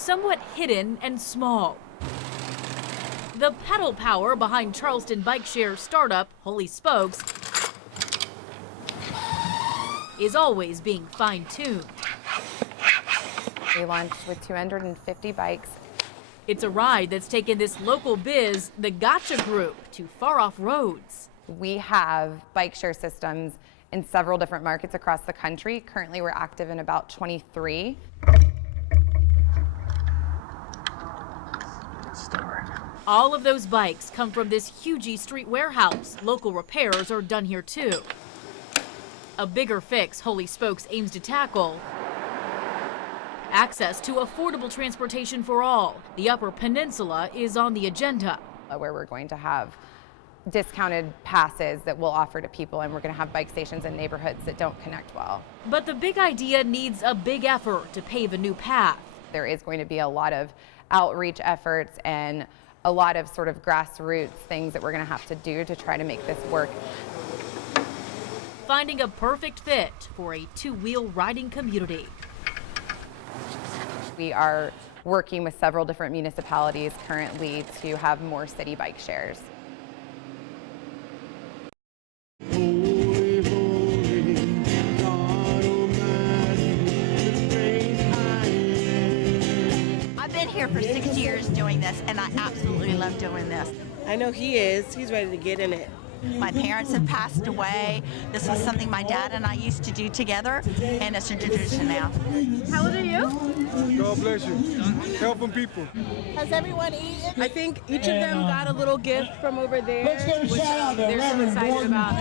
somewhat hidden and small. The pedal power behind Charleston bike share startup Holy Spokes is always being fine-tuned. We launched with 250 bikes. It's a ride that's taken this local biz, the Gotcha Group, to far-off roads. We have bike share systems in several different markets across the country. Currently, we're active in about 23. All of those bikes come from this huge street warehouse. Local repairs are done here too. A bigger fix Holy Spokes aims to tackle: access to affordable transportation for all. The Upper Peninsula is on the agenda, Where we're going to have discounted passes that we'll offer to people, and we're going to have bike stations in neighborhoods that don't connect well. But the big idea needs a big effort to pave a new path. There is going to be a lot of outreach efforts and a lot of sort of grassroots things that we're going to have to do to try to make this work. Finding a perfect fit for a two-wheel riding community. We are working with several different municipalities currently to have more city bike shares. I've been here for 6 years doing this, and I absolutely love doing this. I know he is. He's ready to get in it. My parents have passed away. This was something my dad and I used to do together, and it's a tradition now. How old are you? God bless you. Helping people. Has everyone eaten? I think each of them got a little gift from over there, Let's give a which shout out to they're so Reverend excited Gordon. about.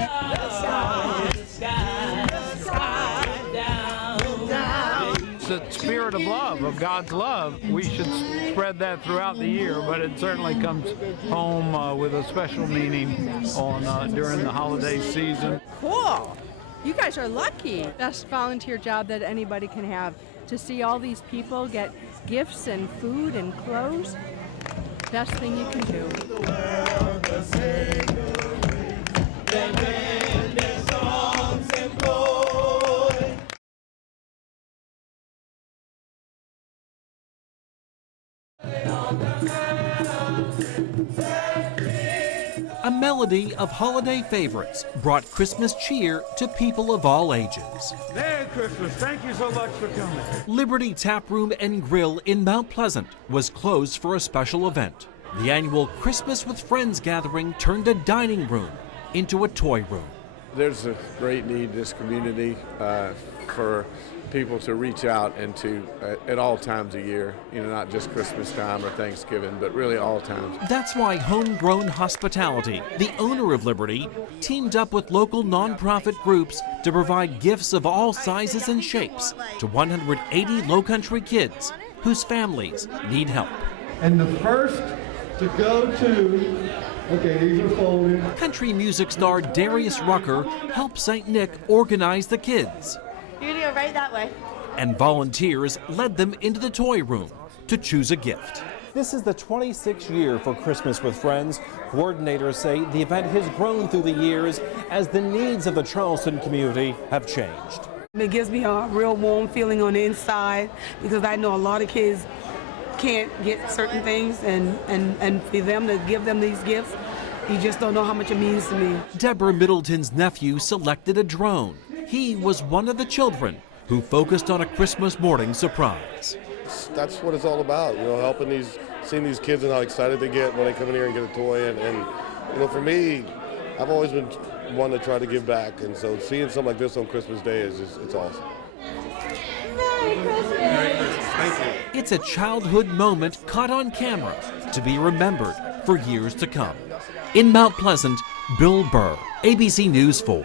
The spirit of love, of God's love. We should spread that throughout the year, but it certainly comes home with a special meaning on during the holiday season. Cool. You guys are lucky. Best volunteer job that anybody can have. To see all these people get gifts and food and clothes, best thing you can do. A melody of holiday favorites brought Christmas cheer to people of all ages. Merry Christmas. Thank you so much for coming. Liberty Tap Room and Grill in Mount Pleasant was closed for a special event. The annual Christmas with Friends gathering turned a dining room into a toy room. There's a great need in this community for people to reach out and to, at all times of year, you know, not just Christmas time or Thanksgiving, but really all times. That's why Homegrown Hospitality, the owner of Liberty, teamed up with local nonprofit groups to provide gifts of all sizes and shapes to 180 Lowcountry kids whose families need help. And the first to go to, okay, these are folded. Country music star Darius Rucker helped St. Nick organize the kids. You're gonna go right that way. And volunteers led them into the toy room to choose a gift. This is the 26th year for Christmas with Friends. Coordinators say the event has grown through the years as the needs of the Charleston community have changed. It gives me a real warm feeling on the inside because I know a lot of kids can't get certain things, and for them to give them these gifts, you just don't know how much it means to me. Deborah Middleton's nephew selected a drone. He was one of the children who focused on a Christmas morning surprise. That's what it's all about, you know, seeing these kids and how excited they get when they come in here and get a toy. And you know, for me, I've always been one to try to give back, and so seeing something like this on Christmas Day it's awesome. Merry Christmas. Thank you. It's a childhood moment caught on camera to be remembered for years to come. In Mount Pleasant, Bill Burr, ABC News 4.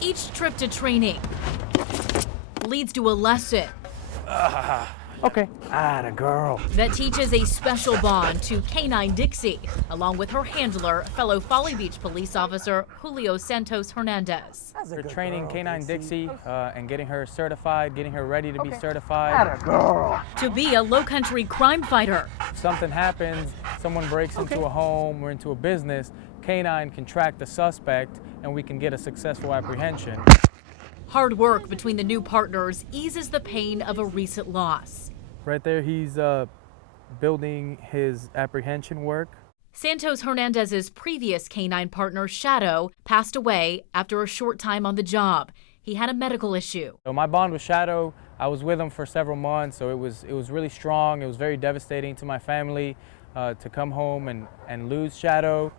Each trip to training leads to a lesson Okay. Atta girl. that teaches a special bond to Canine Dixie, along with her handler, fellow Folly Beach police officer Julio Santos Hernandez. We're training Canine Dixie and getting her certified, getting her ready to be certified. Atta girl. To be a Lowcountry crime fighter, If something happens, someone breaks into a home or into a business, canine can track the suspect and we can get a successful apprehension. Hard work between the new partners eases the pain of a recent loss. Right there, he's building his apprehension work. Santos Hernandez's previous canine partner, Shadow, passed away after a short time on the job. He had a medical issue. So my bond with Shadow, I was with him for several months, so it was really strong. It was very devastating to my family to come home and lose Shadow.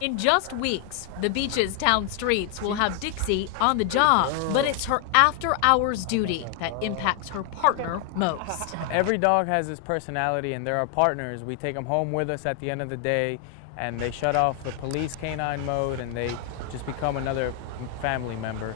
In just weeks, the beach's town streets will have Dixie on the job, but it's her after-hours duty that impacts her partner most. Every dog has its personality, and they're our partners. We take them home with us at the end of the day, and they shut off the police canine mode, and they just become another family member.